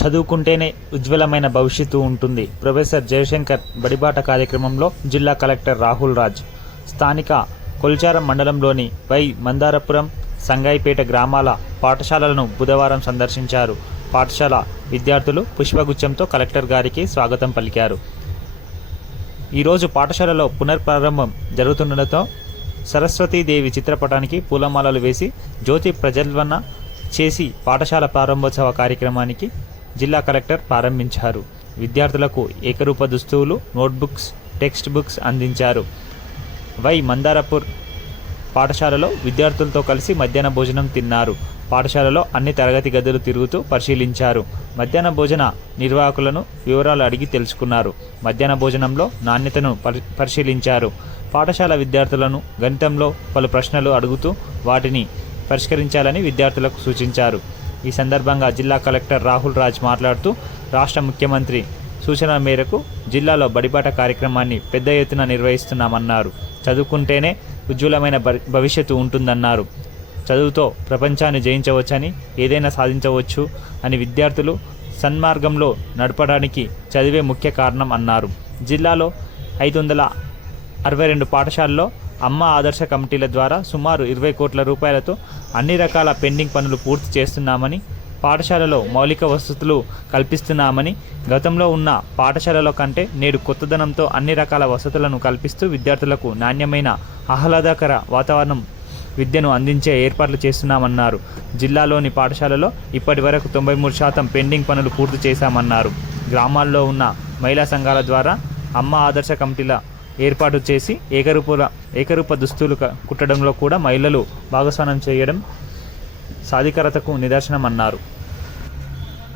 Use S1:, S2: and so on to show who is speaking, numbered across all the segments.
S1: చదువుకుంటేనే ఉజ్వలమైన భవిష్యత్తు ఉంటుంది. ప్రొఫెసర్ జయశంకర్ బడిబాట కార్యక్రమంలో జిల్లా కలెక్టర్ రాహుల్ రాజ్ స్థానిక కొల్చారం మండలంలోని వై మందారపురం సంగాయిపేట గ్రామాల పాఠశాలలను బుధవారం సందర్శించారు. పాఠశాల విద్యార్థులు పుష్పగుచ్చంతో కలెక్టర్ గారికి స్వాగతం పలికారు. ఈరోజు పాఠశాలలో పునర్ప్రారంభం జరుగుతుండటంతో సరస్వతీదేవి చిత్రపటానికి పూలమాలలు వేసి జ్యోతి ప్రజ్వలన చేసి పాఠశాల ప్రారంభోత్సవ కార్యక్రమానికి జిల్లా కలెక్టర్ ప్రారంభించారు. విద్యార్థులకు ఏకరూప దుస్తువులు నోట్బుక్స్ టెక్స్ట్ బుక్స్ అందించారు. వై మందారపూర్ పాఠశాలలో విద్యార్థులతో కలిసి మధ్యాహ్న భోజనం తిన్నారు. పాఠశాలలో అన్ని తరగతి గదులు తిరుగుతూ పరిశీలించారు. మధ్యాహ్న భోజన నిర్వాహకులను వివరాలు అడిగి తెలుసుకున్నారు. మధ్యాహ్న భోజనంలో నాణ్యతను పరి పరిశీలించారు. పాఠశాల విద్యార్థులను గణితంలో పలు ప్రశ్నలు అడుగుతూ వాటిని పరిష్కరించాలని విద్యార్థులకు సూచించారు. ఈ సందర్భంగా జిల్లా కలెక్టర్ రాహుల్ రాజ్ మాట్లాడుతూ రాష్ట్ర ముఖ్యమంత్రి సూచన మేరకు జిల్లాలో బడిబాట కార్యక్రమాన్ని పెద్ద ఎత్తున నిర్వహిస్తున్నామన్నారు. చదువుకుంటేనే ఉజ్వలమైన భవిష్యత్తు ఉంటుందన్నారు. చదువుతో ప్రపంచాన్ని జయించవచ్చని ఏదైనా సాధించవచ్చు అని విద్యార్థులు సన్మార్గంలో నడపడానికి చదివే ముఖ్య కారణం అన్నారు. జిల్లాలో ఐదు వందల అరవై రెండు పాఠశాలలో అమ్మ ఆదర్శ కమిటీల ద్వారా సుమారు ఇరవై కోట్ల రూపాయలతో అన్ని రకాల పెండింగ్ పనులు పూర్తి చేస్తున్నామని పాఠశాలలో మౌలిక వసతులు కల్పిస్తున్నామని గతంలో ఉన్న పాఠశాలలో కంటే నేడు కొత్తదనంతో అన్ని రకాల వసతులను కల్పిస్తూ విద్యార్థులకు నాణ్యమైన ఆహ్లాదకర వాతావరణం విద్యను అందించే ఏర్పాట్లు చేస్తున్నామన్నారు. జిల్లాలోని పాఠశాలలో ఇప్పటి వరకు తొంభై మూడు శాతం పెండింగ్ పనులు పూర్తి చేశామన్నారు. గ్రామాల్లో ఉన్న మహిళా సంఘాల ద్వారా అమ్మ ఆదర్శ కమిటీల ఏర్పాటు చేసి ఏకరూపుల ఏకరూప దుస్తులు కుట్టడంలో కూడా మహిళలు భాగస్వామ్యం చేయడం సాధికారతకు నిదర్శనం అన్నారు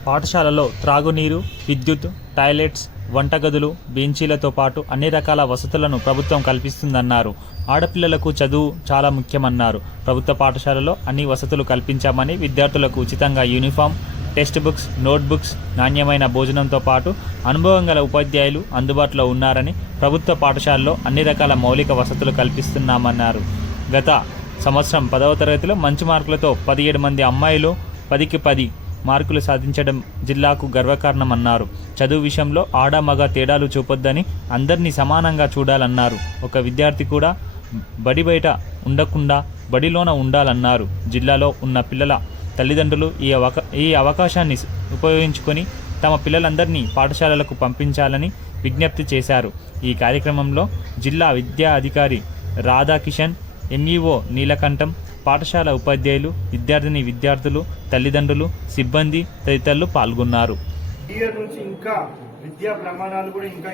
S1: పాఠశాలలో త్రాగునీరు విద్యుత్ టాయిలెట్స్ వంటగదులు బెంచీలతో పాటు అన్ని రకాల వసతులను ప్రభుత్వం కల్పిస్తుందన్నారు. ఆడపిల్లలకు చదువు చాలా ముఖ్యమన్నారు. ప్రభుత్వ పాఠశాలలో అన్ని వసతులు కల్పించామని విద్యార్థులకు ఉచితంగా యూనిఫామ్ టెక్స్ట్ బుక్స్ నోట్బుక్స్ నాణ్యమైన భోజనంతో పాటు అనుభవం గల ఉపాధ్యాయులు అందుబాటులో ఉన్నారని ప్రభుత్వ పాఠశాలలో అన్ని రకాల మౌలిక వసతులు కల్పిస్తున్నామన్నారు. గత సంవత్సరం పదవ తరగతిలో మంచి మార్కులతో పదిహేడు మంది అమ్మాయిలు పదికి పది మార్కులు సాధించడం జిల్లాకు గర్వకారణమన్నారు. చదువు విషయంలో ఆడ మగ తేడాలు చూపొద్దని అందరినీ సమానంగా చూడాలన్నారు. ఒక విద్యార్థి కూడా బడి బయట ఉండకుండా బడిలోన ఉండాలన్నారు. జిల్లాలో ఉన్న పిల్లల తల్లిదండ్రులు ఈ అవక ఈ అవకాశాన్ని ఉపయోగించుకొని తమ పిల్లలందరినీ పాఠశాలలకు పంపించాలని విజ్ఞప్తి చేశారు. ఈ కార్యక్రమంలో జిల్లా విద్యా అధికారి రాధాకిషన్ ఎంఈఓ నీలకంఠం పాఠశాల ఉపాధ్యాయులు విద్యార్థిని విద్యార్థులు తల్లిదండ్రులు సిబ్బంది తదితరులు పాల్గొన్నారు.
S2: ఇయర్ నుంచి ఇంకా విద్యా ప్రమాణాలు కూడా ఇంకా